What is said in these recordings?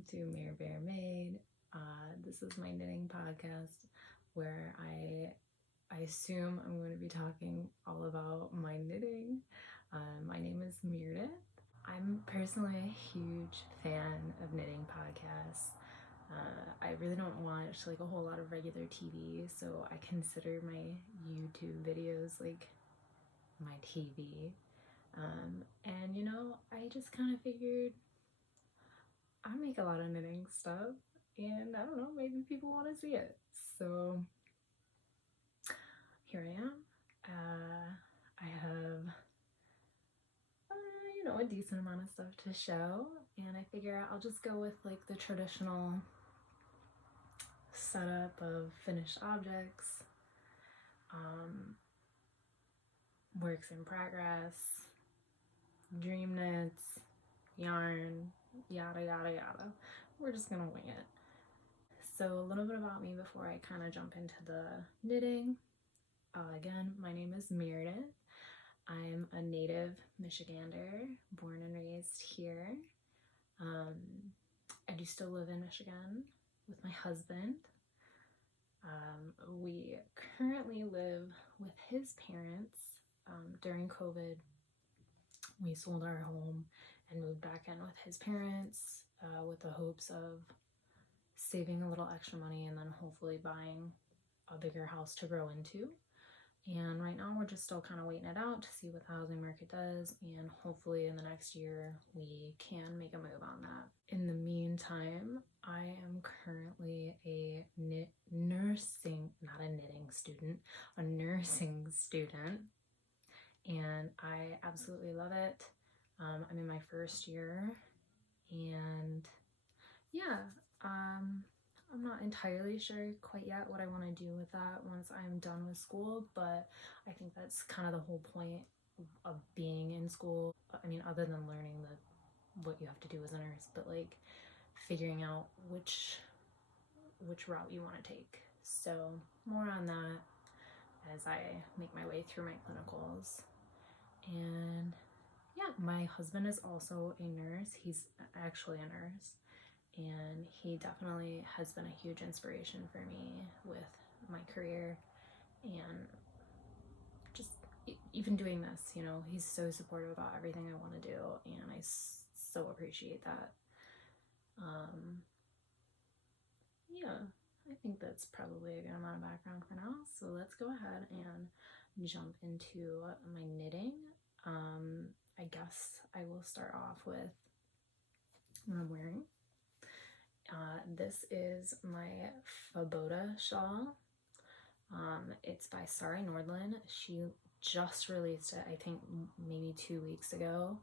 welcome to Mere Bear Made. This is my knitting podcast where I assume I'm going to be talking all about my knitting. My name is Meredith. I'm personally a huge fan of knitting podcasts. I really don't watch like a whole lot of regular TV, so I consider my YouTube videos like my TV. And you know, I just kind of figured I make a lot of knitting stuff, and I don't know, maybe people want to see it. So here I am. I have, you know, a decent amount of stuff to show, and I figure I'll just go with like the traditional setup of finished objects, works in progress, dream knits, yarn, yada yada yada. We're just gonna wing it. So a little bit about me before I kind of jump into the knitting. Again, my name is Meredith. I'm a native Michigander, born and raised here. I do still live in Michigan with my husband. We currently live with his parents. During COVID, we sold our home and moved back in with his parents with the hopes of saving a little extra money and then hopefully buying a bigger house to grow into. And right now we're just still kind of waiting it out to see what the housing market does, and hopefully in the next year we can make a move on that. In the meantime, I am currently a nursing student, and I absolutely love it. I'm in my first year, and yeah, I'm not entirely sure quite yet what I want to do with that once I'm done with school, but I think that's kind of the whole point of being in school. I mean, other than learning what you have to do as a nurse, but like figuring out which route you want to take. So more on that as I make my way through my clinicals. And yeah, my husband is also a nurse. He's actually a nurse. And he definitely has been a huge inspiration for me with my career and just even doing this, you know, he's so supportive about everything I want to do, and I so appreciate that. Yeah, I think that's probably a good amount of background for now. So let's go ahead and jump into my knitting. I guess I will start off with what I'm wearing. This is my Faboda shawl. It's by Sari Nordlund. She just released it, I think maybe 2 weeks ago.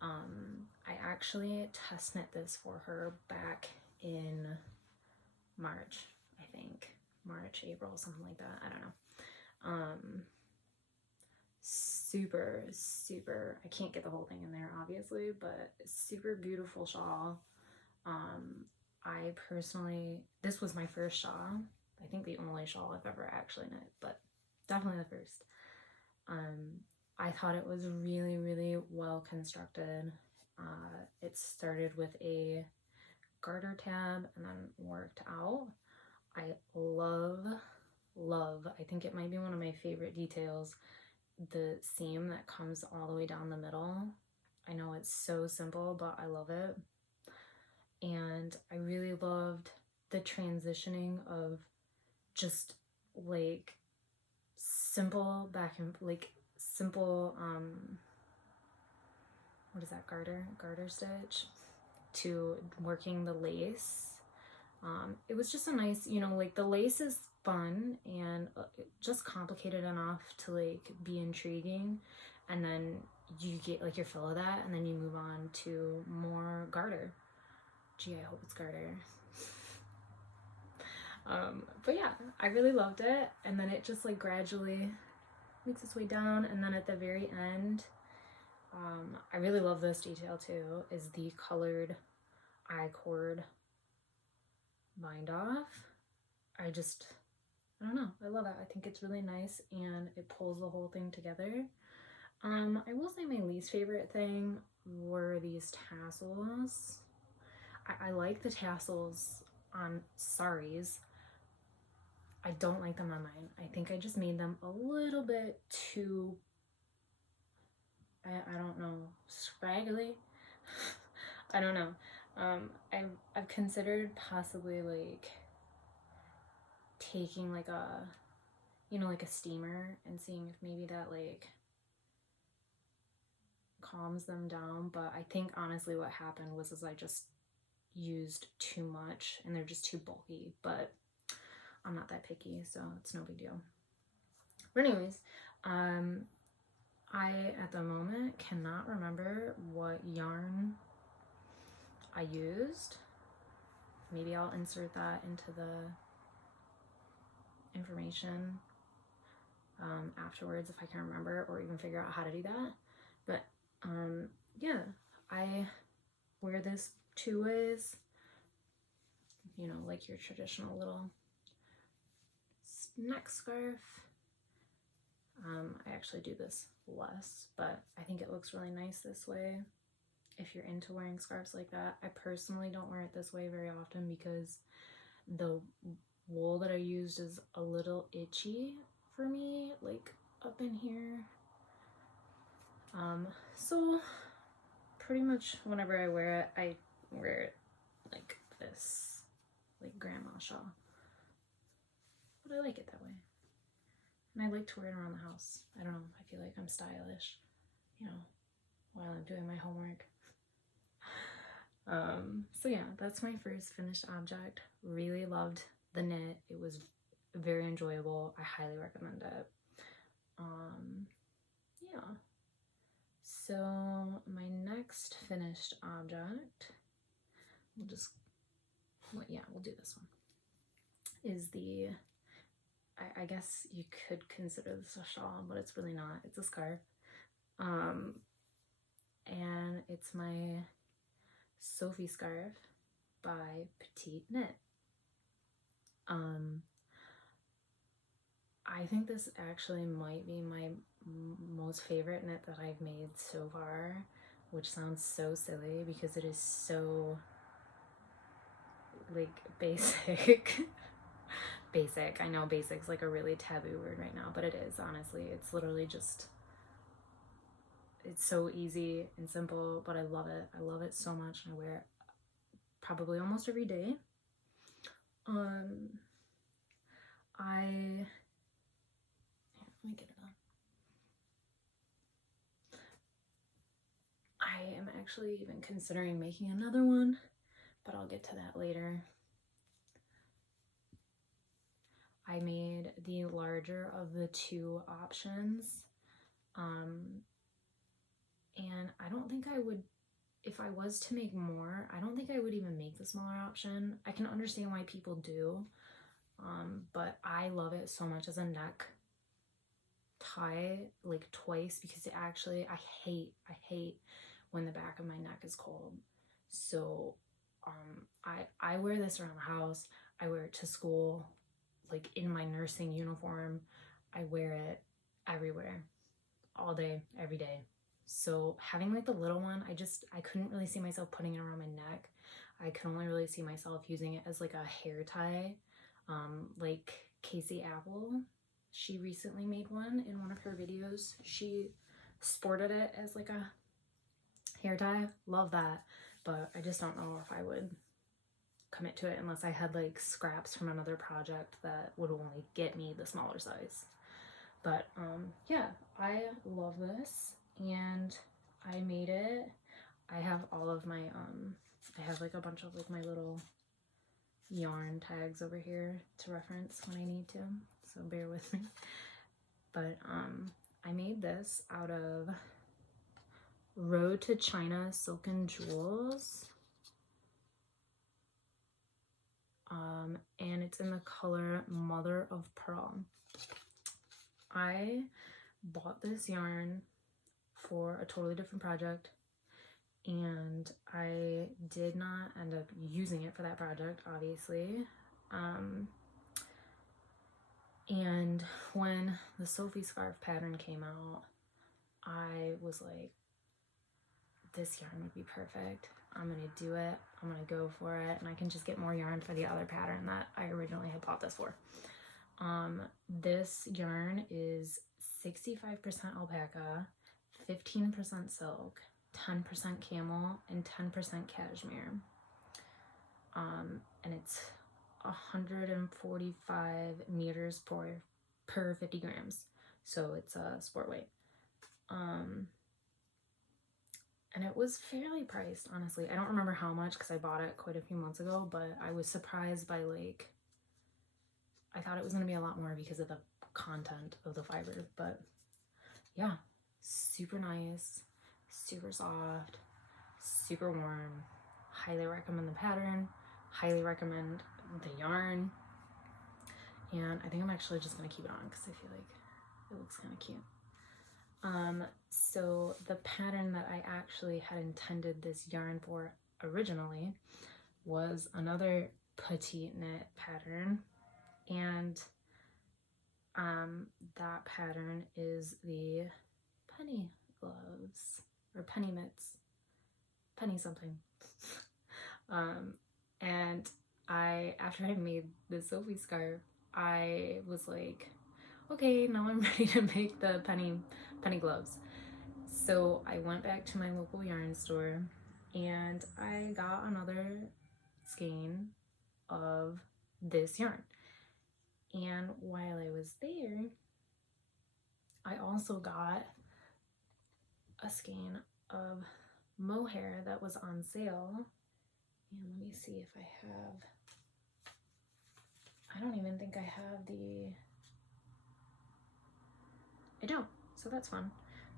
I actually test knit this for her back in March, I think. March, April, something like that. I don't know. Super, I can't get the whole thing in there obviously, but super beautiful shawl. I personally, this was my first shawl. I think the only shawl I've ever actually knit, but definitely the first. I thought it was really, really well constructed. It started with a garter tab and then worked out. I love, I think it might be one of my favorite details, the seam that comes all the way down the middle. I know it's so simple, but I love it. And I really loved the transitioning of just like simple back and like simple what is that, garter stitch, to working the lace. It was just a nice, you know, like the lace is fun and just complicated enough to like be intriguing, and then you get like your fill of that, and then you move on to more garter. Gee, I hope it's garter. But yeah, I really loved it, and then it just like gradually makes its way down, and then at the very end, I really love this detail too, is the colored I-cord bind off. I don't know, I love it. I think it's really nice and it pulls the whole thing together. I will say my least favorite thing were these tassels. I like the tassels on saris. I don't like them on mine. I think I just made them a little bit too, I don't know, scraggly. I don't know. I've considered possibly like taking like a, you know, like a steamer and seeing if maybe that like calms them down. But I think honestly what happened was I just used too much and they're just too bulky. But I'm not that picky, so it's no big deal. But anyways, I at the moment cannot remember what yarn I used. Maybe I'll insert that into the information afterwards if I can remember, or even figure out how to do that. But yeah, I wear this 2 ways, you know, like your traditional little neck scarf. I actually do this less, but I think it looks really nice this way if you're into wearing scarves like that. I personally don't wear it this way very often because the wool that I used is a little itchy for me, like up in here. So pretty much whenever I wear it like this, like grandma shawl. But I like it that way. And I like to wear it around the house. I don't know, I feel like I'm stylish, you know, while I'm doing my homework. So yeah, that's my first finished object. Really loved the knit. It was very enjoyable. I highly recommend it. Yeah. So my next finished object, we'll do this one, is the, I guess you could consider this a shawl, but it's really not. It's a scarf. And it's my Sophie scarf by Petite Knit. I think this actually might be my most favorite knit that I've made so far, which sounds so silly because it is so like basic. Basic. I know basic's like a really taboo word right now, but it is, honestly. It's literally just, it's so easy and simple, but I love it. I love it so much, and I wear it probably almost every day. Let me get it on. I am actually even considering making another one, but I'll get to that later. I made the larger of the 2 options, and I don't think I would, if I was to make more, I don't think I would even make the smaller option. I can understand why people do, but I love it so much as a neck tie, like twice, because it actually, I hate when the back of my neck is cold. So I wear this around the house. I wear it to school, like in my nursing uniform. I wear it everywhere, all day, every day. So having like the little one, I couldn't really see myself putting it around my neck. I could only really see myself using it as like a hair tie, like Casey Apple. She recently made one in one of her videos. She sported it as like a hair tie. Love that, but I just don't know if I would commit to it unless I had like scraps from another project that would only get me the smaller size. But yeah, I love this, and I made it. I have all of my I have like a bunch of like my little yarn tags over here to reference when I need to, so bear with me. But I made this out of Road to China Silken Jewels, and it's in the color Mother of Pearl. I bought this yarn for a totally different project, and I did not end up using it for that project, obviously. And when the Sophie scarf pattern came out, I was like, this yarn would be perfect. I'm gonna do it. I'm gonna go for it, and I can just get more yarn for the other pattern that I originally had bought this for. This yarn is 65% alpaca, 15% silk, 10% camel, and 10% cashmere. And it's 145 meters per 50 grams. So it's a sport weight. And it was fairly priced, honestly. I don't remember how much because I bought it quite a few months ago, but I was surprised by, like, I thought it was going to be a lot more because of the content of the fiber. But yeah, super nice, super soft, super warm. Highly recommend the pattern. Highly recommend the yarn. And I think I'm actually just going to keep it on because I feel like it looks kind of cute. So the pattern that I actually had intended this yarn for originally was another petite knit pattern, and that pattern is the penny gloves, or penny mitts, penny something. And after I made the Sophie scarf, I was like, okay, now I'm ready to make the penny gloves. So I went back to my local yarn store and I got another skein of this yarn. And while I was there, I also got a skein of mohair that was on sale. And let me see if I don't even think I have I don't, so that's fun.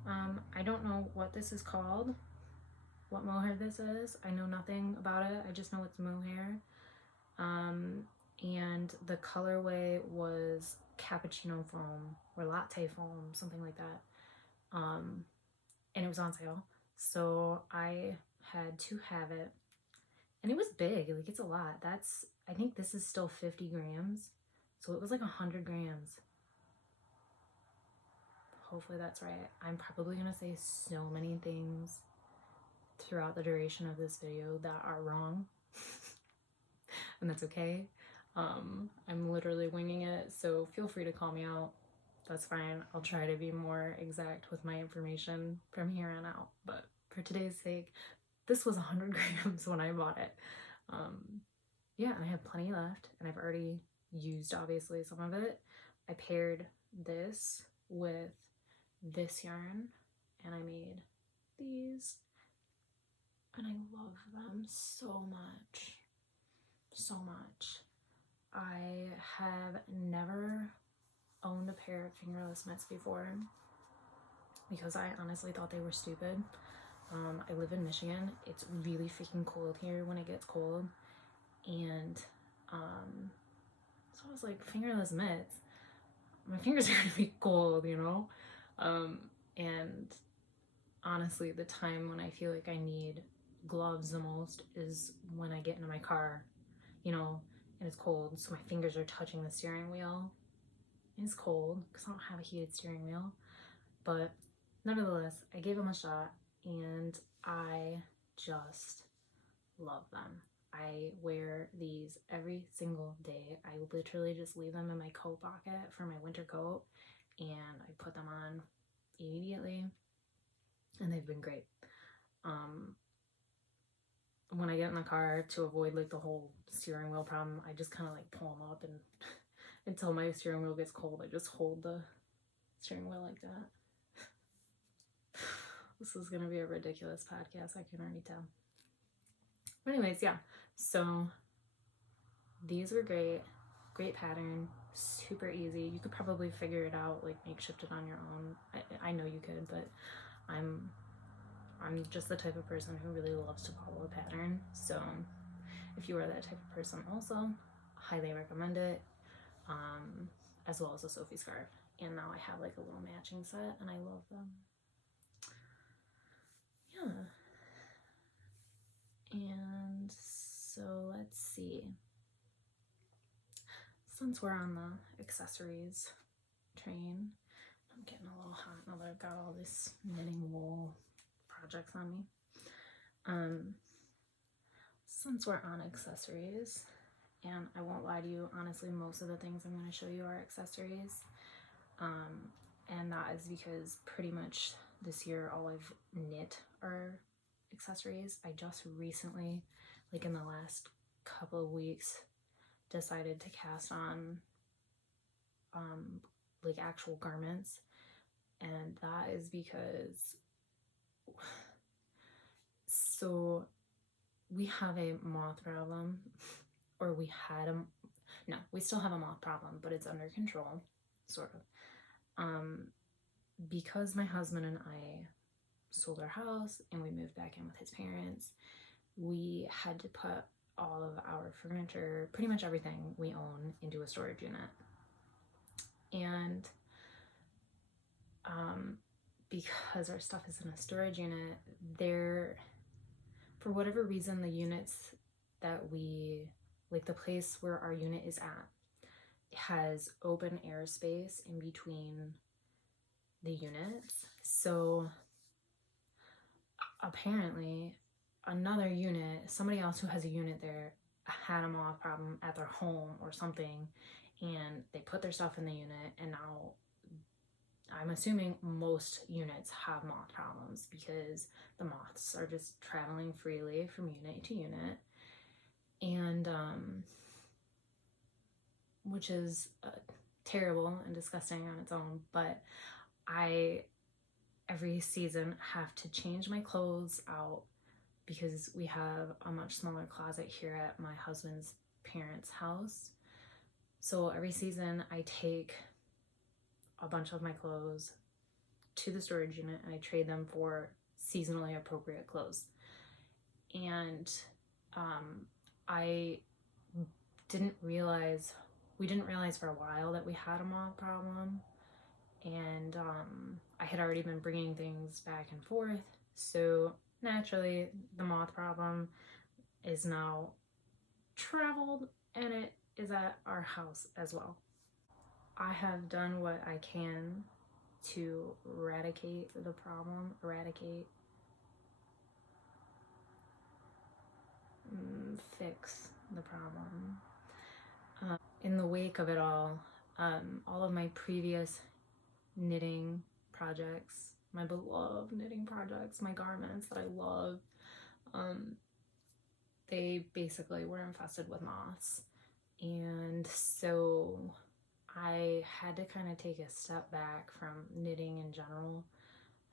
I don't know what this is called, what mohair this is. I know nothing about it. I just know it's mohair. And the colorway was cappuccino foam or latte foam, something like that. And it was on sale. So I had to have it. And it was big, like it's a lot. I think this is still 50 grams. So it was like 100 grams. Hopefully that's right. I'm probably gonna say so many things throughout the duration of this video that are wrong. And that's okay. I'm literally winging it, so feel free to call me out. That's fine. I'll try to be more exact with my information from here on out. But for today's sake, this was 100 grams when I bought it. Yeah, and I have plenty left, and I've already used, obviously, some of it. I paired this with this yarn, and I made these, and I love them so much. So much. I have never owned a pair of fingerless mitts before because I honestly thought they were stupid. I live in Michigan. It's really freaking cold here when it gets cold, and so I was like, fingerless mitts, my fingers are gonna be cold, you know? And honestly, the time when I feel like I need gloves the most is when I get into my car, you know, and it's cold, so my fingers are touching the steering wheel. It's cold because I don't have a heated steering wheel, but nevertheless, I gave them a shot, and I just love them. I wear these every single day. I literally just leave them in my coat pocket for my winter coat, and I put them on immediately, and they've been great. When I get in the car, to avoid like the whole steering wheel problem, I just kind of like pull them up, and until my steering wheel gets cold, I just hold the steering wheel like that. This is gonna be a ridiculous podcast, I can already tell. But anyways, yeah, so these were great pattern, super easy. You could probably figure it out, like makeshift it on your own. I know you could, but I'm just the type of person who really loves to follow a pattern. So if you are that type of person also, highly recommend it, as well as a Sophie scarf. And now I have like a little matching set, and I love them. Yeah. And so let's see. Since we're on the accessories train, I'm getting a little hot now that I've got all this knitting wool projects on me. Since we're on accessories, and I won't lie to you, honestly, most of the things I'm going to show you are accessories. And that is because pretty much this year all I've knit are accessories. I just recently, like in the last couple of weeks, decided to cast on like actual garments, and that is because so we have a moth problem, or we had a no, we still have a moth problem, but it's under control, sort of. Because my husband and I sold our house and we moved back in with his parents, we had to put all of our furniture, pretty much everything we own, into a storage unit. And because our stuff is in a storage unit, there, for whatever reason, the units that we, like the place where our unit is at, has open air space in between the units. So apparently another unit, somebody else who has a unit there, had a moth problem at their home or something, and they put their stuff in the unit, and now I'm assuming most units have moth problems because the moths are just traveling freely from unit to unit, and which is terrible and disgusting on its own. But I, every season, have to change my clothes out because we have a much smaller closet here at my husband's parents' house. So every season I take a bunch of my clothes to the storage unit and I trade them for seasonally appropriate clothes. And I didn't realize, we didn't realize for a while that we had a moth problem. And I had already been bringing things back and forth. So naturally, the moth problem is now traveled, and it is at our house as well. I have done what I can to fix the problem. In the wake of it all of my previous knitting projects, my beloved knitting projects, my garments that I love, they basically were infested with moths. And so I had to kind of take a step back from knitting in general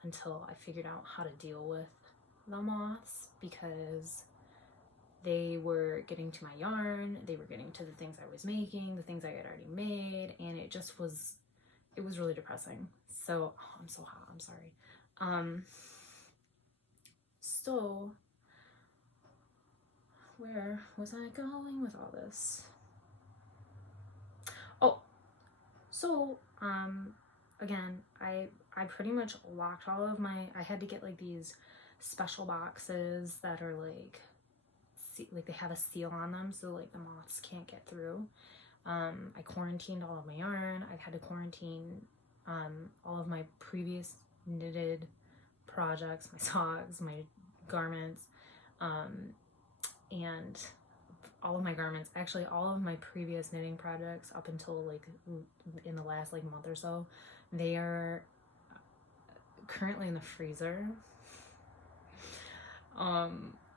until I figured out how to deal with the moths, because they were getting to my yarn, they were getting to the things I was making, the things I had already made, and it just was, it was really depressing. So, oh, I'm so hot, I'm sorry. So where was I going with all this? Oh, so again, I pretty much locked all of my, I had to get like these special boxes that are like they have a seal on them, so like the moths can't get through. I quarantined all of my yarn. I had to quarantine all of my previous knitted projects, my socks, my garments, and all of my garments, actually all of my previous knitting projects up until like in the last like month or so, they are currently in the freezer.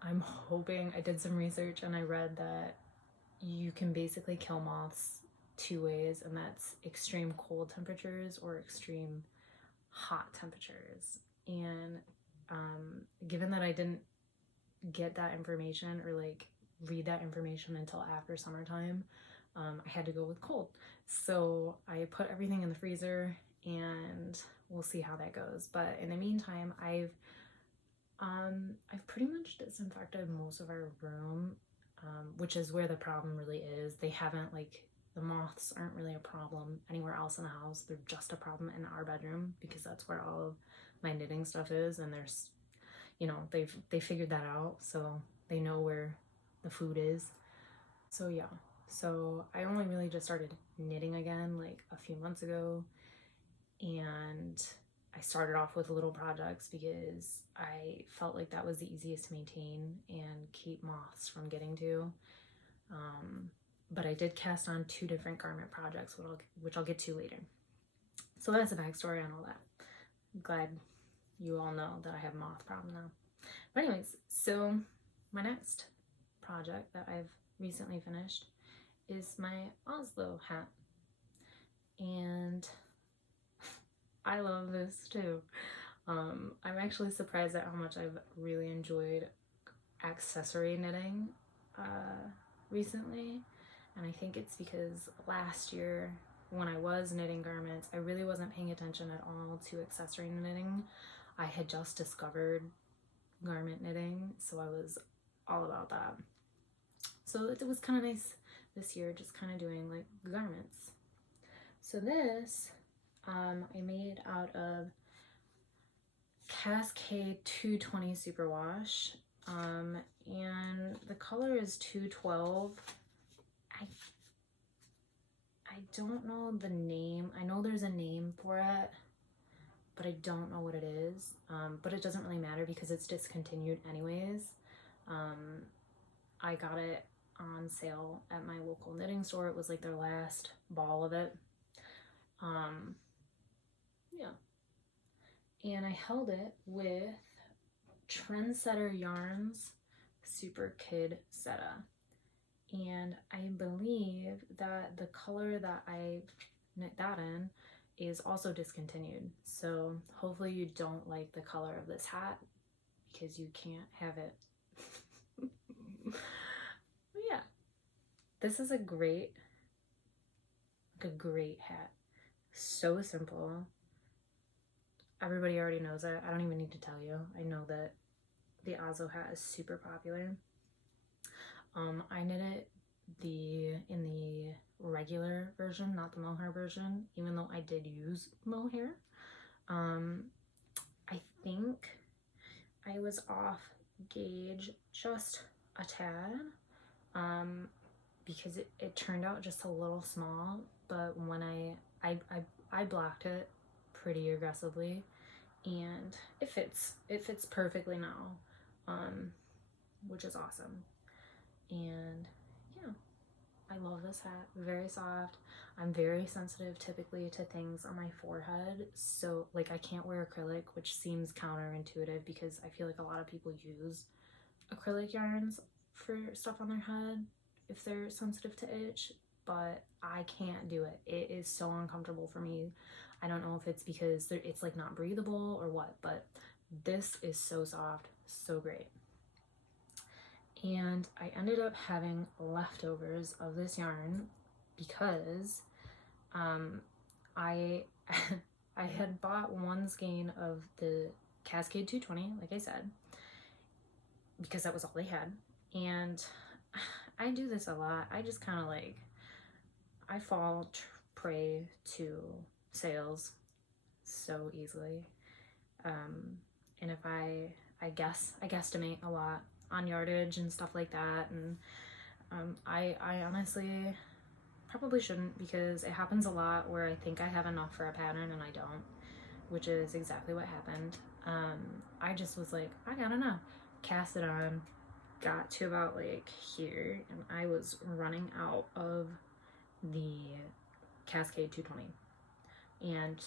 I'm hoping, I did some research and I read that you can basically kill moths two ways, and that's extreme cold temperatures or extreme hot temperatures. And given that I didn't get that information or like read that information until after summertime, I had to go with cold. So I put everything in the freezer and we'll see how that goes. But in the meantime, I've pretty much disinfected most of our room, which is where the problem really is. They haven't, like, the moths aren't really a problem anywhere else in the house. They're just a problem in our bedroom because that's where all of my knitting stuff is, and there's, you know, they figured that out, so they know where the food is. So yeah, so I only really just started knitting again like a few months ago, and I started off with little projects because I felt like that was the easiest to maintain and keep moths from getting to. But I did cast on 2 different garment projects, which I'll get to later. So that's the backstory on all that. I'm glad you all know that I have a moth problem now. But anyways, so my next project that I've recently finished is my Oslo hat. And I love this too. I'm actually surprised at how much I've really enjoyed accessory knitting recently. And I think it's because last year when I was knitting garments, I really wasn't paying attention at all to accessory knitting. I had just discovered garment knitting, so I was all about that. So it was kind of nice this year, just kind of doing like garments. So this I made out of Cascade 220 Superwash, and the color is 212. I don't know the name. I know there's a name for it, but I don't know what it is. But it doesn't really matter because it's discontinued anyways. I got it on sale at my local knitting store. It was like their last ball of it. Yeah. And I held it with Trendsetter Yarns Super Kid Seta. And I believe that the color that I knit that in is also discontinued. So hopefully you don't like the color of this hat because you can't have it. But yeah, this is a great hat. So simple. Everybody already knows it. I don't even need to tell you. I know that the Oslo hat is super popular. I knit it in the regular version, not the mohair version, even though I did use mohair. I think I was off gauge just a tad, because it turned out just a little small, but when I blocked it pretty aggressively, and it fits perfectly now, which is awesome. And yeah, I love this hat. Very soft. I'm very sensitive typically to things on my forehead, so like I can't wear acrylic, which seems counterintuitive because I feel like a lot of people use acrylic yarns for stuff on their head if they're sensitive to itch, but I can't do it. It is so uncomfortable for me. I don't know if it's because it's like not breathable or what, but this is so soft, so great. And I ended up having leftovers of this yarn because I I had bought one skein of the Cascade 220, like I said, because that was all they had. And I do this a lot. I just kind of like, I fall prey to sales so easily. And if I guesstimate a lot on yardage and stuff like that, and I honestly probably shouldn't, because it happens a lot where I think I have enough for a pattern and I don't, which is exactly what happened. I just was like, I gotta know, cast it on, got to about like here, and I was running out of the Cascade 220, and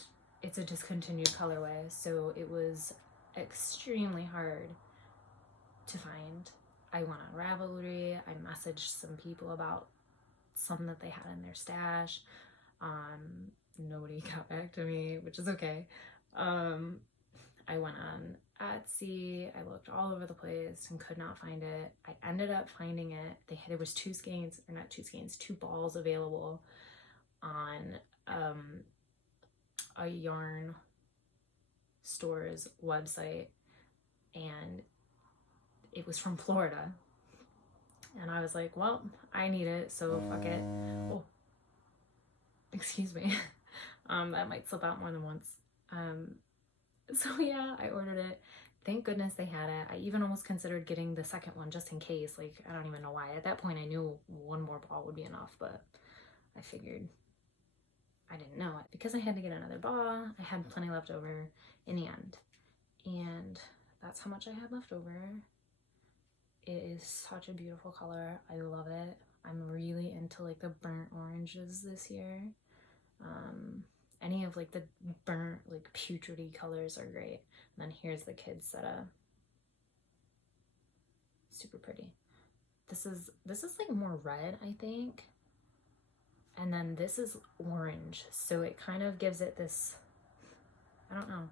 it's a discontinued colorway, so it was extremely hard to find. I went on Ravelry, I messaged some people about some that they had in their stash. Nobody got back to me, which is okay. I went on Etsy, I looked all over the place and could not find it. I ended up finding it. There was two balls available on a yarn store's website, and it was from Florida. And I was like, well, I need it, so fuck it. Oh, excuse me. That might slip out more than once. So yeah, I ordered it. Thank goodness they had it. I even almost considered getting the second one just in case. Like, I don't even know why. At that point, I knew one more ball would be enough, but I figured I didn't know it. Because I had to get another ball, I had plenty left over in the end. And that's how much I had left over. It is such a beautiful color. I love it. I'm really into like the burnt oranges this year. Any of like the burnt, like putridy colors are great. And then here's the kids setup. Super pretty. This is like more red, I think. And then this is orange. So it kind of gives it this, I don't know,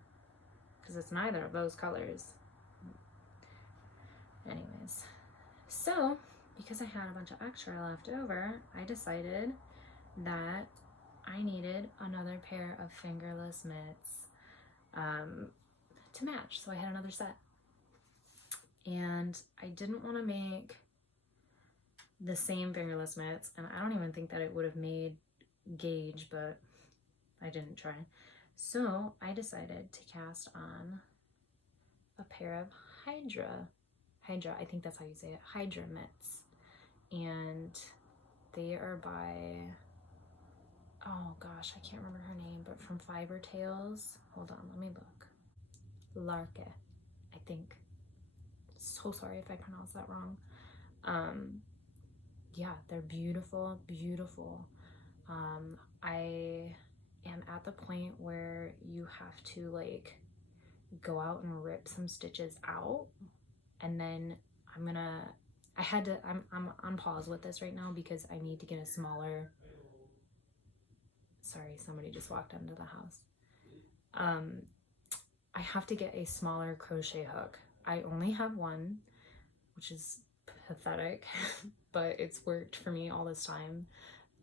because it's neither of those colors. Anyways, so because I had a bunch of extra left over, I decided that I needed another pair of fingerless mitts to match. So I had another set. And I didn't want to make the same fingerless mitts, and I don't even think that it would have made gauge, but I didn't try. So I decided to cast on a pair of Hydra, I think that's how you say it, Hydra mitts. And they are by, oh gosh, I can't remember her name, but from Fiber Tales. Hold on, let me look. Larke, I think. So sorry if I pronounced that wrong. Yeah, they're beautiful, beautiful. I am at the point where you have to like go out and rip some stitches out, and then I'm on pause with this right now because I need to get a smaller, sorry, somebody just walked into the house. I have to get a smaller crochet hook. I only have one, which is pathetic, but it's worked for me all this time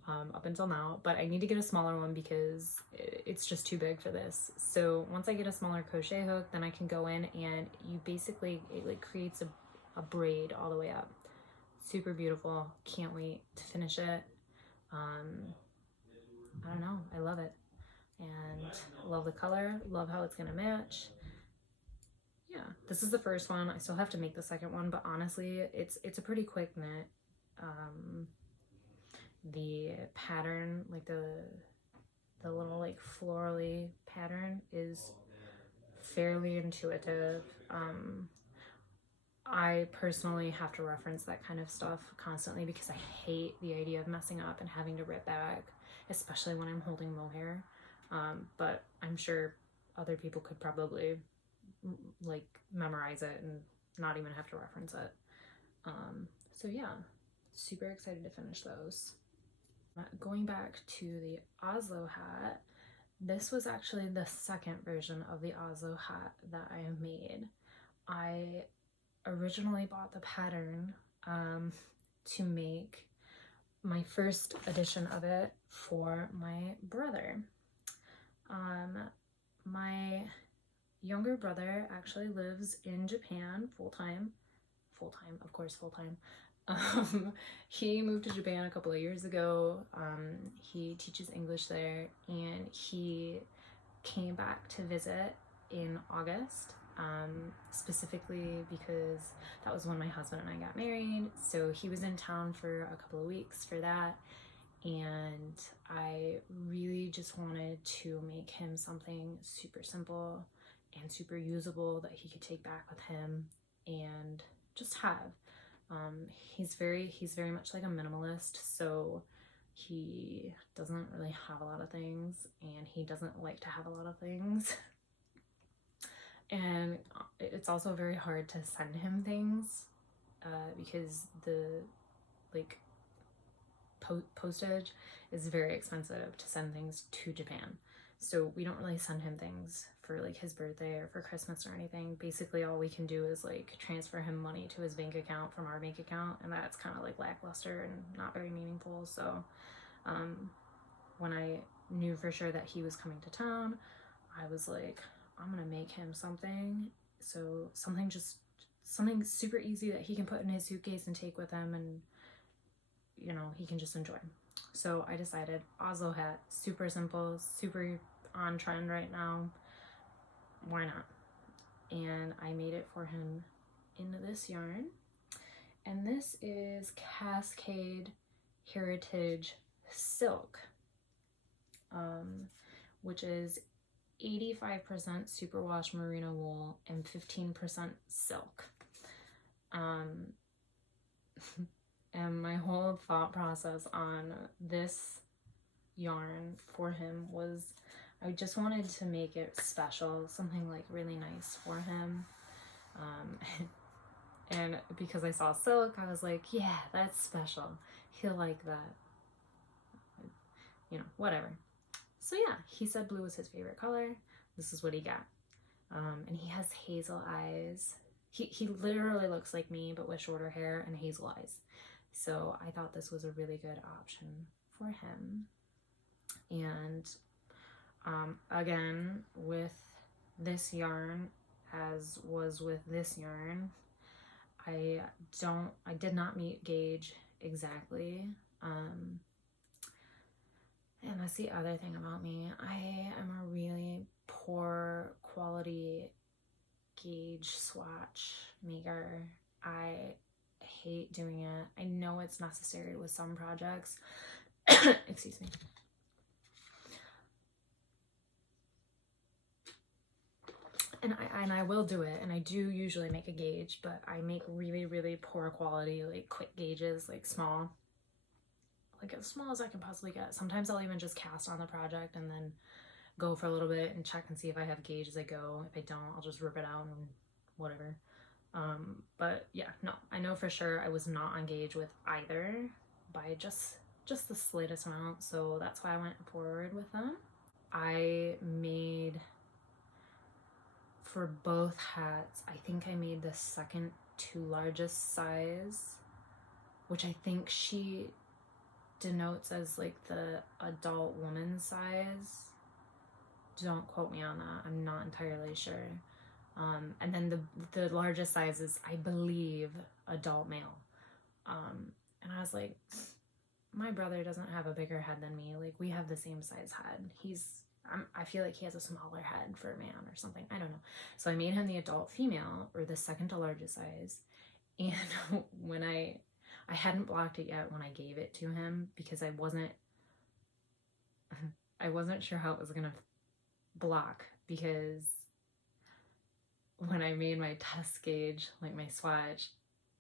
up until now. But I need to get a smaller one because it's just too big for this. So once I get a smaller crochet hook, then I can go in and you basically, it like creates a braid all the way up. Super beautiful. Can't wait to finish it. I don't know, I love it. And I love the color, love how it's gonna match. Yeah, this is the first one. I still have to make the second one, but honestly, it's a pretty quick knit. The pattern, like the little like florally pattern is fairly intuitive. I personally have to reference that kind of stuff constantly because I hate the idea of messing up and having to rip back, especially when I'm holding mohair. But I'm sure other people could probably like memorize it and not even have to reference it. So yeah, super excited to finish those. Going back to the Oslo hat, this was actually the second version of the Oslo hat that I have made. I originally bought the pattern to make my first edition of it for my brother. My younger brother actually lives in Japan full-time, of course, full-time. He moved to Japan a couple of years ago. He teaches English there, and he came back to visit in August, specifically because that was when my husband and I got married. So he was in town for a couple of weeks for that, and I really just wanted to make him something super simple and super usable that he could take back with him and just have. He's very much like a minimalist, so he doesn't really have a lot of things, and he doesn't like to have a lot of things. And it's also very hard to send him things because the like postage is very expensive to send things to Japan. So we don't really send him things for like his birthday or for Christmas or anything. Basically all we can do is like transfer him money to his bank account from our bank account, and that's kind of like lackluster and not very meaningful. So when I knew for sure that he was coming to town, I was like, I'm gonna make him something. So something super easy that he can put in his suitcase and take with him, and you know, he can just enjoy. So I decided Oslo hat, super simple, super on trend right now. Why not? And I made it for him in this yarn. And this is Cascade Heritage Silk. which is 85% superwash merino wool and 15% silk. And my whole thought process on this yarn for him was I just wanted to make it special, something like really nice for him. And because I saw silk, I was like, yeah, that's special. He'll like that. You know, whatever. So yeah, he said blue was his favorite color. This is what he got. And he has hazel eyes. He literally looks like me, but with shorter hair and hazel eyes. So I thought this was a really good option for him. And again, with this yarn, as was with this yarn, I did not meet gauge exactly. And that's the other thing about me. I am a really poor quality gauge swatch maker. I hate doing it. I know it's necessary with some projects. Excuse me. And I will do it, and I do usually make a gauge, but I make really, really poor quality, like quick gauges, like small, like as small as I can possibly get. Sometimes I'll even just cast on the project and then go for a little bit and check and see if I have gauge as I go. If I don't, I'll just rip it out and whatever. But yeah, no, I know for sure I was not on gauge with either by just the slightest amount, so that's why I went forward with them. I made, for both hats, I think I made the second to largest size, which I think she denotes as like the adult woman size. Don't quote me on that, I'm not entirely sure. And then the largest size is, I believe, adult male. And I was like, my brother doesn't have a bigger head than me. Like, we have the same size head. I feel like he has a smaller head for a man or something. I don't know. So I made him the adult female, or the second to largest size. And when I hadn't blocked it yet when I gave it to him, because I wasn't sure how it was gonna block, because when I made my test gauge, like my swatch,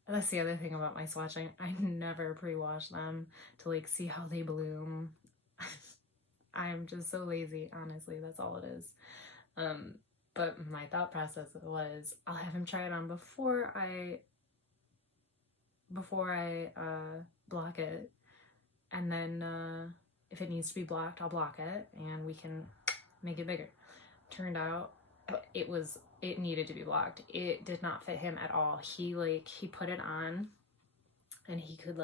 that's the other thing about my swatching, I never pre-wash them to like see how they bloom. I'm just so lazy, honestly, that's all it is. But my thought process was, I'll have him try it on before I block it, and then if it needs to be blocked, I'll block it and we can make it bigger. Turned out it needed to be blocked. It did not fit him at all. He put it on and he could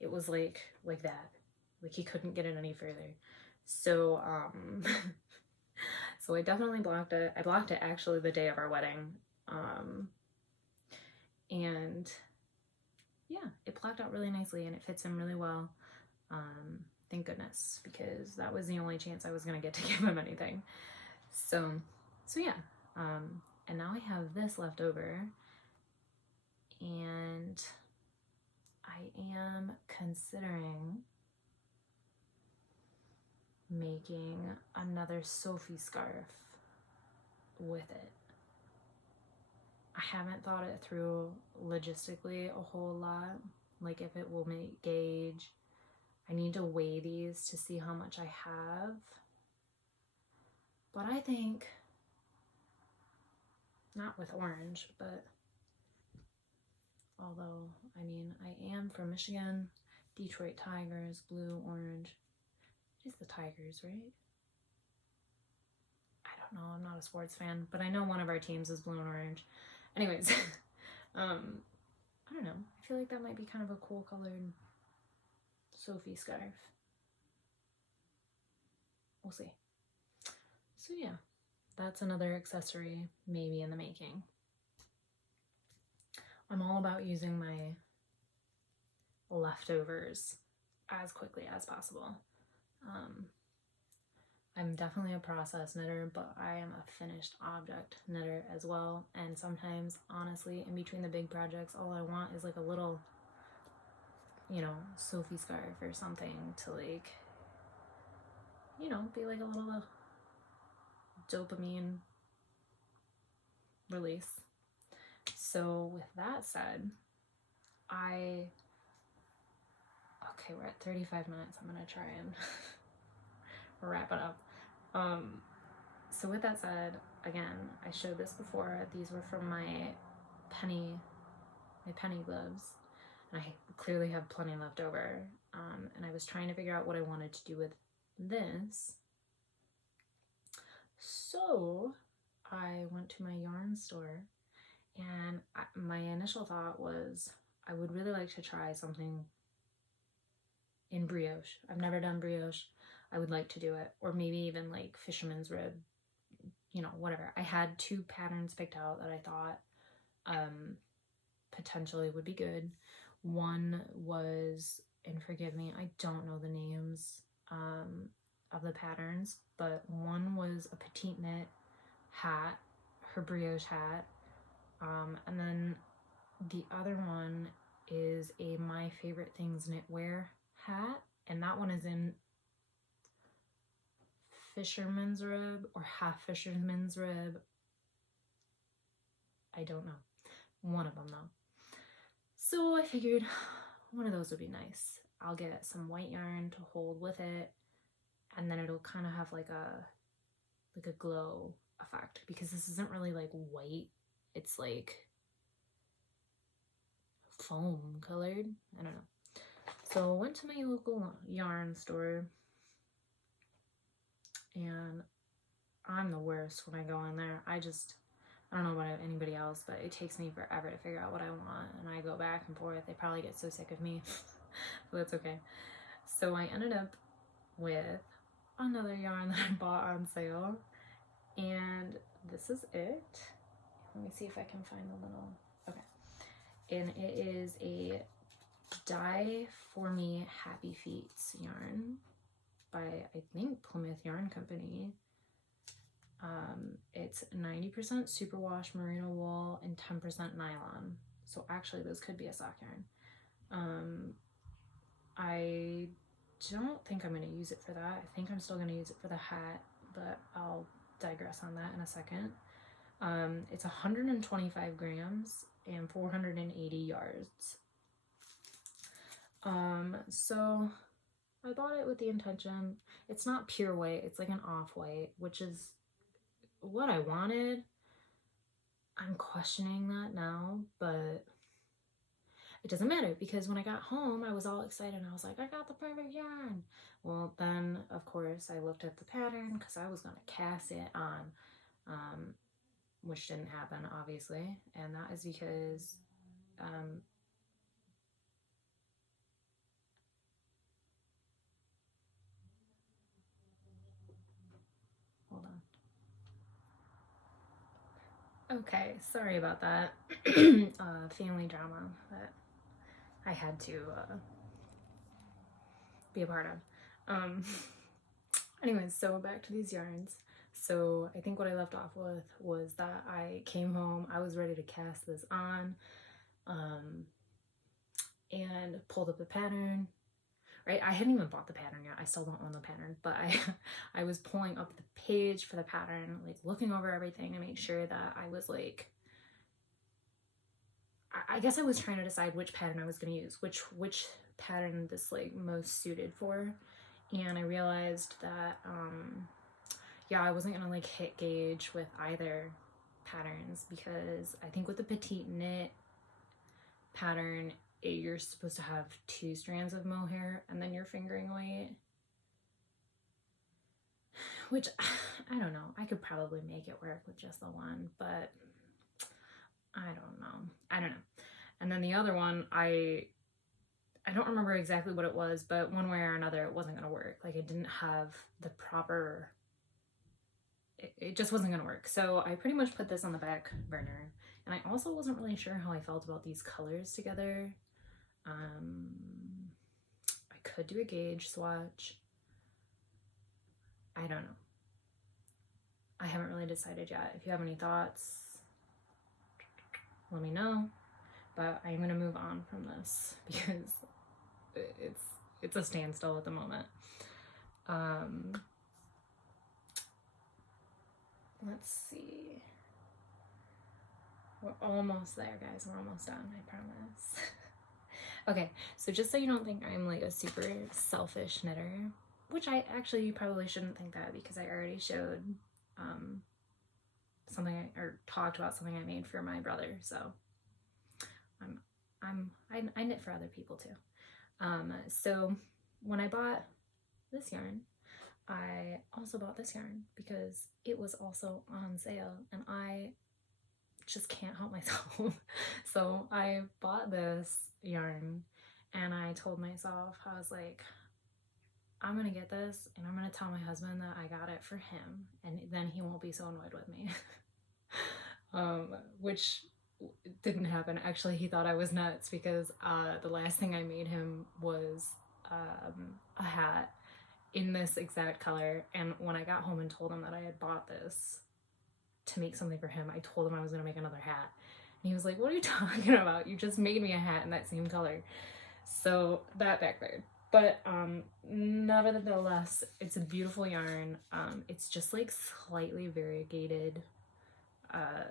it was like that. Like, he couldn't get it any further. So so I definitely blocked it. I blocked it actually the day of our wedding. And yeah, it blocked out really nicely and it fits him really well. Thank goodness, because that was the only chance I was gonna get to give him anything. So yeah, and now I have this left over, and I am considering making another Sophie scarf with it. I haven't thought it through logistically a whole lot, like if it will make gauge. I need to weigh these to see how much I have. But I think, not with orange, but although, I mean, I am from Michigan, Detroit Tigers, blue, orange. It is the Tigers, right? I don't know, I'm not a sports fan, but I know one of our teams is blue and orange. Anyways, I don't know, I feel like that might be kind of a cool colored Sophie scarf. We'll see. So yeah, that's another accessory maybe in the making. I'm all about using my leftovers as quickly as possible. I'm definitely a process knitter, but I am a finished object knitter as well. And sometimes, honestly, in between the big projects, all I want is like a little, you know, Sophie scarf or something to like you know, be like a little dopamine release. So with that said, okay, we're at 35 minutes. I'm gonna try and wrap it up. So with that said, again, I showed this before. These were from my penny gloves, and I clearly have plenty left over. And I was trying to figure out what I wanted to do with this. So I went to my yarn store, and my initial thought was I would really like to try something in brioche. I've never done brioche. I would like to do it, or maybe even like fisherman's rib, you know, whatever. I had 2 patterns picked out that I thought potentially would be good. One was, and forgive me, I don't know the names of the patterns, but one was a petite knit hat, her brioche hat, and then the other one is a My Favorite Things knitwear hat, and that one is in fisherman's rib or half fisherman's rib. I don't know. One of them though. So I figured one of those would be nice. I'll get some white yarn to hold with it, and then it'll kind of have like a glow effect, because this isn't really like white. It's like foam colored. I don't know. So I went to my local yarn store, and I'm the worst when I go in there. I don't know about anybody else, but it takes me forever to figure out what I want, and I go back and forth. They probably get so sick of me, but that's okay. So I ended up with another yarn that I bought on sale, and this is it. Let me see if I can find the little, okay. And it is a Dye For Me Happy Feet yarn by, I think, Plymouth Yarn Company. It's 90% superwash merino wool and 10% nylon. So actually this could be a sock yarn. I don't think I'm going to use it for that. I think I'm still going to use it for the hat, but I'll digress on that in a second. It's 125 grams and 480 yards. So I bought it with the intention, it's not pure white, it's like an off-white, which is what I wanted. I'm questioning that now, but it doesn't matter, because when I got home, I was all excited. I was like, I got the perfect yarn. Well, then, of course, I looked at the pattern because I was going to cast it on, which didn't happen, obviously. And that is because hold on. Okay, sorry about that. Family drama that I had to be a part of. Anyways, so back to these yarns. So I think what I left off with was that I came home, I was ready to cast this on, and pulled up the pattern, right? I hadn't even bought the pattern yet. I still don't own the pattern, but I was pulling up the page for the pattern, like looking over everything to make sure that I was like, I guess I was trying to decide which pattern I was going to use, which pattern this like most suited for. And I realized that, yeah, I wasn't gonna like hit gauge with either patterns, because I think with the petite knit pattern, you're supposed to have 2 strands of mohair and then your fingering weight, which I don't know. I could probably make it work with just the one, but I don't know. And then the other one, I don't remember exactly what it was, but one way or another, it wasn't gonna work. Like, it didn't have the proper, it just wasn't gonna work. So I pretty much put this on the back burner. And I also wasn't really sure how I felt about these colors together. I could do a gauge swatch. I don't know. I haven't really decided yet. If you have any thoughts, let me know. But I'm gonna move on from this because it's a standstill at the moment. let's see. We're almost there, guys. We're almost done, I promise. Okay, so just so you don't think I'm like a super selfish knitter, which I actually, you probably shouldn't think that, because I already showed something or talked about something I made for my brother. So I knit for other people too. So when I bought this yarn, I also bought this yarn because it was also on sale, and I just can't help myself. So I bought this yarn, and I told myself, I was like, I'm gonna get this and I'm gonna tell my husband that I got it for him, and then he won't be so annoyed with me. Which didn't happen. Actually, he thought I was nuts, because the last thing I made him was a hat in this exact color, and when I got home and told him that I had bought this to make something for him, I told him I was gonna make another hat, and he was like, what are you talking about? You just made me a hat in that same color. So that backfired. But nevertheless, it's a beautiful yarn. It's just like slightly variegated,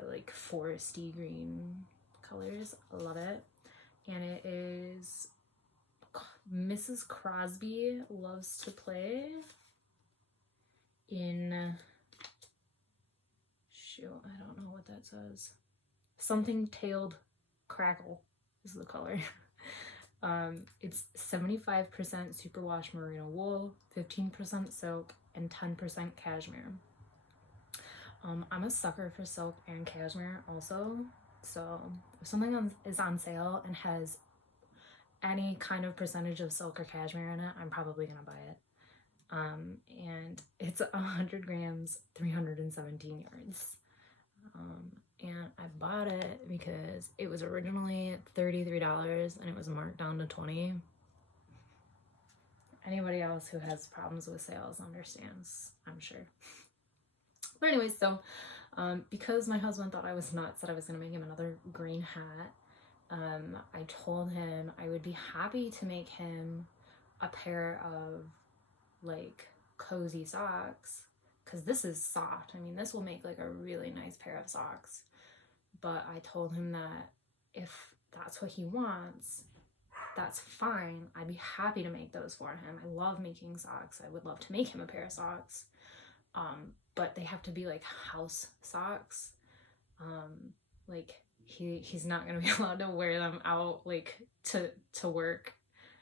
like foresty green colors. I love it. And it is Mrs. Crosby Loves to Play in, shoot, I don't know what that says. Something Tailed Crackle is the color. It's 75% superwash merino wool, 15% silk, and 10% cashmere. I'm a sucker for silk and cashmere also, so if something is on sale and has any kind of percentage of silk or cashmere in it, I'm probably gonna buy it. And it's 100 grams, 317 yards. And I bought it because it was originally $33 and it was marked down to $20. Anybody else who has problems with sales understands, I'm sure. But anyways, so because my husband thought I was nuts that I was gonna make him another green hat, I told him I would be happy to make him a pair of like cozy socks, because this is soft. I mean, this will make like a really nice pair of socks. But I told him that if that's what he wants, that's fine. I'd be happy to make those for him. I love making socks. I would love to make him a pair of socks. But they have to be like house socks. Like he's not gonna be allowed to wear them out like to work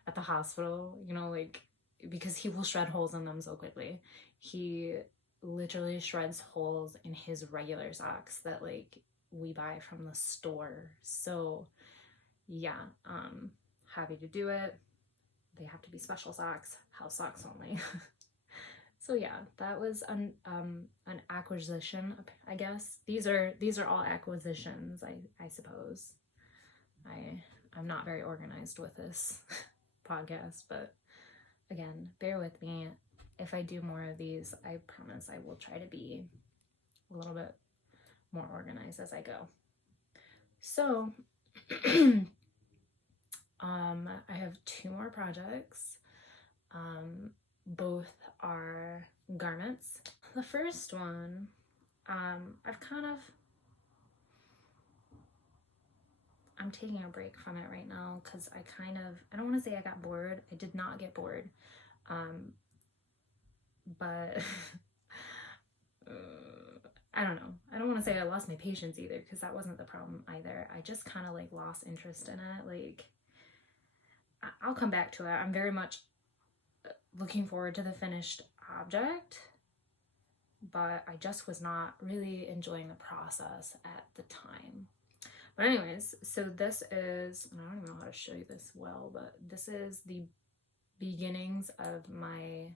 at the hospital, you know, like, because he will shred holes in them so quickly. He literally shreds holes in his regular socks that like we buy from the store. So yeah, happy to do it. They have to be special socks, house socks only. So yeah, that was an acquisition, I guess. These are all acquisitions, I suppose. I'm not very organized with this podcast, but again, bear with me. If I do more of these, I promise I will try to be a little bit more organized as I go. So I have 2 more projects. Both are garments. The first one, I'm taking a break from it right now because I don't want to say I got bored. I did not get bored. But I don't know. I don't want to say I lost my patience either, because that wasn't the problem either. I just kind of like lost interest in it. Like, I'll come back to it. I'm very much looking forward to the finished object, but I just was not really enjoying the process at the time. But anyways, so this is, and I don't even know how to show you this well, but this is the beginnings of my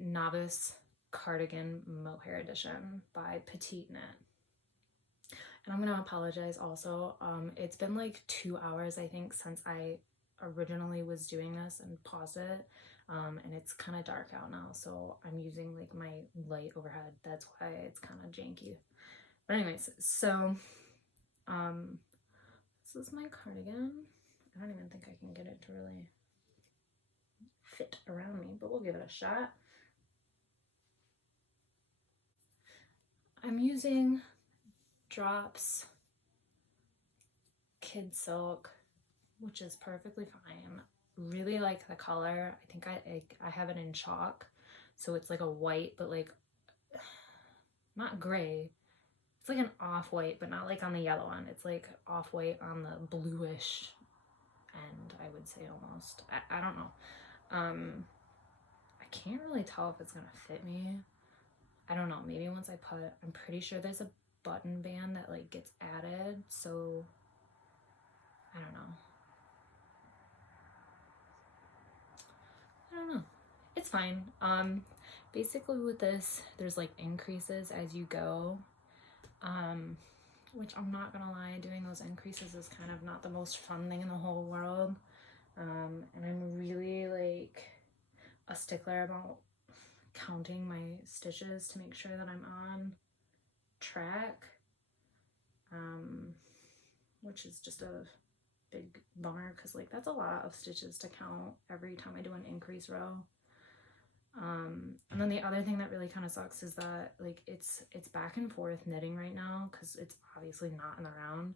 novice cardigan mohair edition by Petite Knit. And I'm gonna apologize also. It's been like 2 hours, I think, since I originally was doing this and paused it. And it's kind of dark out now, so I'm using like my light overhead. That's why it's kind of janky. But anyways, so this is my cardigan. I don't even think I can get it to really fit around me, but we'll give it a shot. I'm using Drops Kid Silk, which is perfectly fine. Really like the color. I think I have it in chalk, so it's like a white, but like not gray. It's like an off-white, but not like on the yellow one. It's like off-white on the bluish end, I would say, almost. I don't know. I can't really tell if it's gonna fit me. I don't know. Maybe once I'm pretty sure there's a button band that like gets added, so I don't know. It's fine. Basically with this, there's like increases as you go, which I'm not gonna lie, doing those increases is kind of not the most fun thing in the whole world. And I'm really like a stickler about counting my stitches to make sure that I'm on track, which is just a big bummer because like that's a lot of stitches to count every time I do an increase row. And then the other thing that really kind of sucks is that like it's back and forth knitting right now because it's obviously not in the round.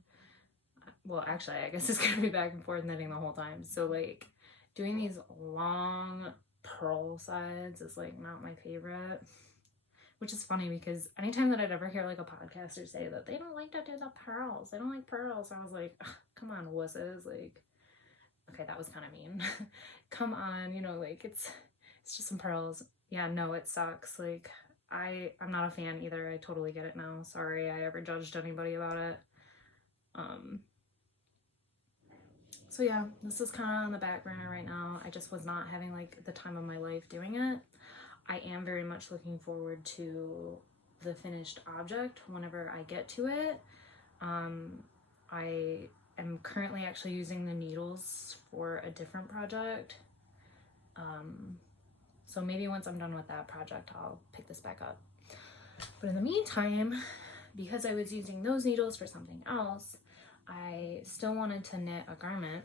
Well, actually, I guess it's gonna be back and forth knitting the whole time. So like doing these long purl sides is like not my favorite, which is funny because anytime that I'd ever hear like a podcaster say that they don't like to do the pearls, they don't like pearls, I was like, come on, wusses, like, okay, that was kind of mean. Come on, you know, like it's just some pearls. Yeah, no, it sucks. Like I'm not a fan either. I totally get it now. Sorry I ever judged anybody about it. So yeah, this is kind of on the back burner right now. I just was not having like the time of my life doing it. I am very much looking forward to the finished object whenever I get to it. I am currently actually using the needles for a different project. So maybe once I'm done with that project, I'll pick this back up. But in the meantime, because I was using those needles for something else, I still wanted to knit a garment.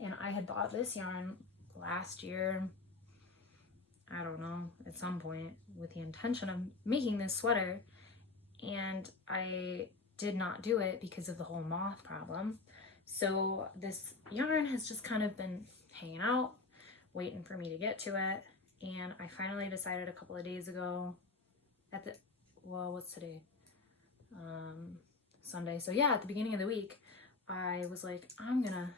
And I had bought this yarn last year, I don't know, at some point, with the intention of making this sweater. And I did not do it because of the whole moth problem. So this yarn has just kind of been hanging out, waiting for me to get to it. And I finally decided a couple of days ago well, what's today? Sunday. So yeah, at the beginning of the week, I was like, I'm gonna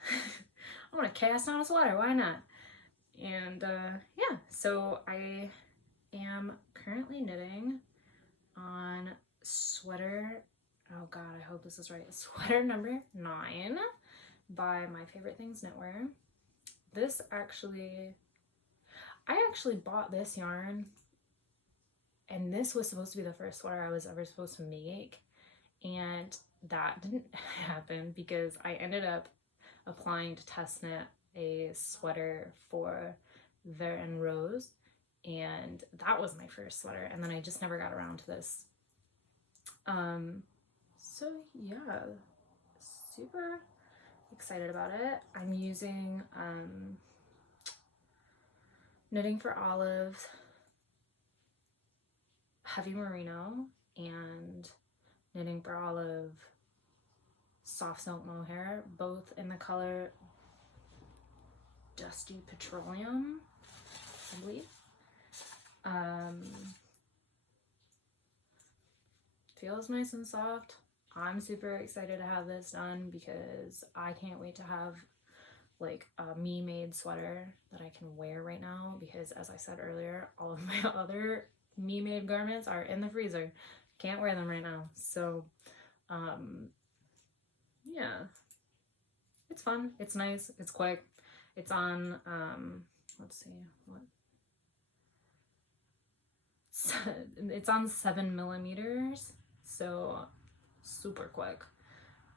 cast on a sweater, why not? And yeah, so I am currently knitting on sweater, oh god, I hope this is right, sweater number 9 by My Favorite Things Knitwear. I actually bought this yarn, and this was supposed to be the first sweater I was ever supposed to make, and that didn't happen because I ended up applying to test knit a sweater for Vert and Rose, and that was my first sweater, and then I just never got around to this. So yeah, super excited about it. I'm using Knitting for Olive Heavy Merino and Knitting for Olive Soft Silk Mohair, both in the color Dusty Petroleum, I believe. Feels nice and soft. I'm super excited to have this done because I can't wait to have like a me-made sweater that I can wear right now, because as I said earlier, all of my other me-made garments are in the freezer. Can't wear them right now. So yeah, it's fun, it's nice, it's quick. It's on let's see, it's on 7mm, so super quick.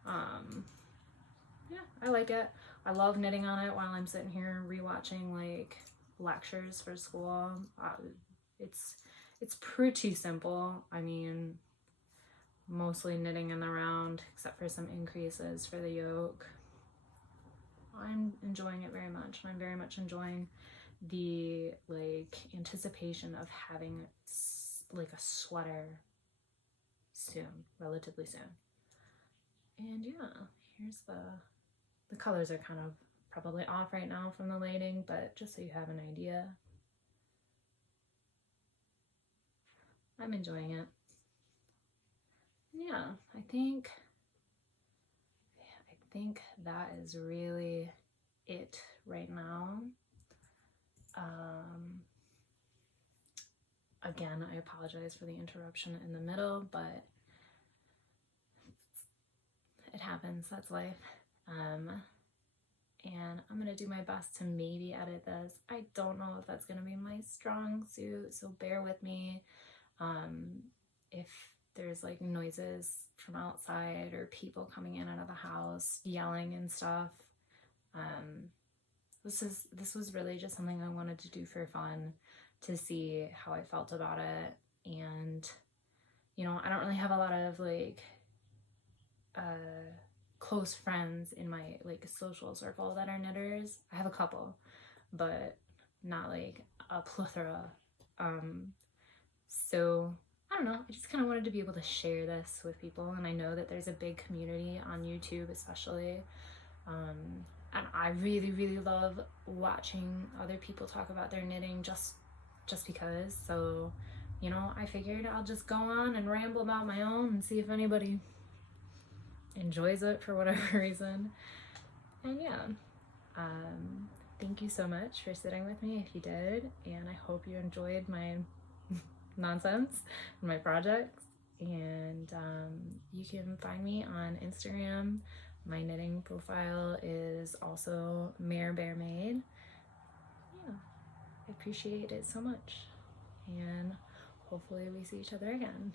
Yeah, I like it. I love knitting on it while I'm sitting here rewatching like lectures for school. It's pretty simple. I mean, mostly knitting in the round except for some increases for the yoke. I'm enjoying it very much, and I'm very much enjoying the like anticipation of having like a sweater soon, relatively soon. And yeah, here's the colors are kind of probably off right now from the lighting, but just so you have an idea. I'm enjoying it. Yeah, I think that is really it right now. Again, I apologize for the interruption in the middle, but it happens, that's life. And I'm gonna do my best to maybe edit this. I don't know if that's gonna be my strong suit, so bear with me. If there's like noises from outside or people coming in and out of the house, yelling and stuff, this was really just something I wanted to do for fun, to see how I felt about it. And you know, I don't really have a lot of like close friends in my like social circle that are knitters. I have a couple, but not like a plethora. So I don't know, I just kind of wanted to be able to share this with people, and I know that there's a big community on YouTube especially, and I really love watching other people talk about their knitting just because. So you know, I figured I'll just go on and ramble about my own and see if anybody enjoys it for whatever reason. And yeah, thank you so much for sitting with me if you did, and I hope you enjoyed my nonsense and my projects. And you can find me on Instagram. My knitting profile is also Mare Bear Made. Yeah, I appreciate it so much, and hopefully we see each other again.